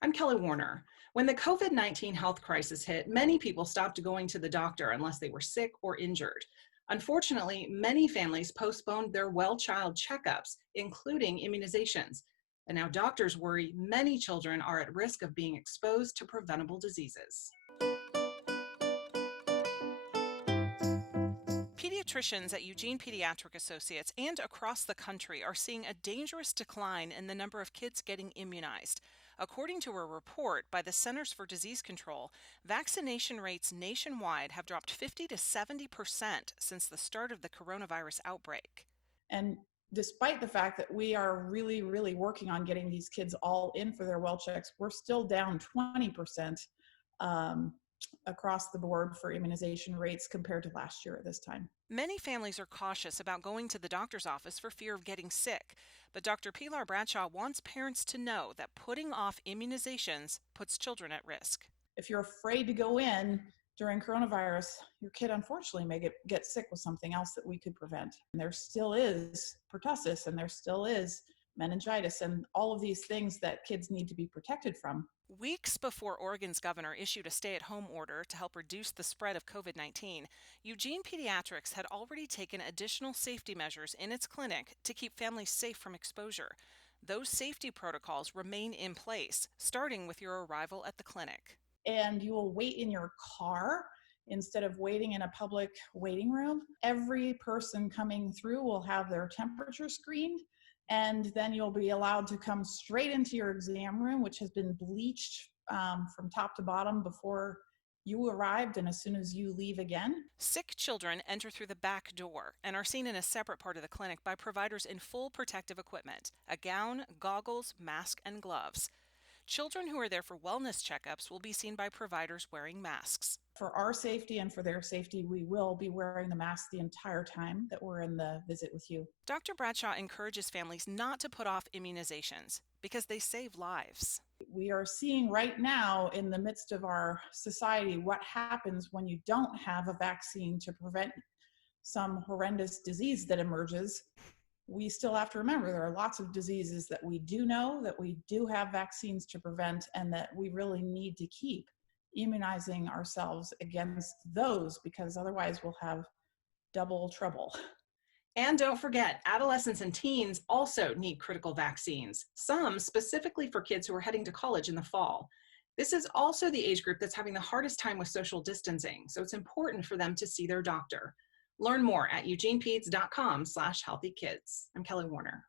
I'm Kelly Warner. When the COVID-19 health crisis hit, many people stopped going to the doctor unless they were sick or injured. Unfortunately, many families postponed their well child checkups, including immunizations. And now doctors worry many children are at risk of being exposed to preventable diseases. Pediatricians at Eugene Pediatric Associates and across the country are seeing a dangerous decline in the number of kids getting immunized. According to a report by the Centers for Disease Control, vaccination rates nationwide have dropped 50 to 70% since the start of the coronavirus outbreak. And despite the fact that we are really working on getting these kids all in for their well checks, we're still down 20% across the board for immunization rates compared to last year at this time. Many families are cautious about going to the doctor's office for fear of getting sick, but Dr. Pilar Bradshaw wants parents to know that putting off immunizations puts children at risk. If you're afraid to go in during coronavirus, your kid unfortunately may get sick with something else that we could prevent. And there still is pertussis, and there still is meningitis, and all of these things that kids need to be protected from. Weeks before Oregon's governor issued a stay-at-home order to help reduce the spread of COVID-19, Eugene Pediatrics had already taken additional safety measures in its clinic to keep families safe from exposure. Those safety protocols remain in place, starting with your arrival at the clinic. And you will wait in your car instead of waiting in a public waiting room. Every person coming through will have their temperature screened, and then you'll be allowed to come straight into your exam room, which has been bleached from top to bottom before you arrived and as soon as you leave again. Sick children enter through the back door and are seen in a separate part of the clinic by providers in full protective equipment, a gown, goggles, mask, and gloves. Children who are there for wellness checkups will be seen by providers wearing masks. For our safety and for their safety, we will be wearing the mask the entire time that we're in the visit with you. Dr. Bradshaw encourages families not to put off immunizations because they save lives. We are seeing right now in the midst of our society what happens when you don't have a vaccine to prevent some horrendous disease that emerges. We still have to remember there are lots of diseases that we do know, that we do have vaccines to prevent, and that we really need to keep immunizing ourselves against those, because otherwise we'll have double trouble. And don't forget, adolescents and teens also need critical vaccines, some specifically for kids who are heading to college in the fall. This is also the age group that's having the hardest time with social distancing, so it's important for them to see their doctor. Learn more at eugenepeds.com/healthykids. I'm Kelly Warner.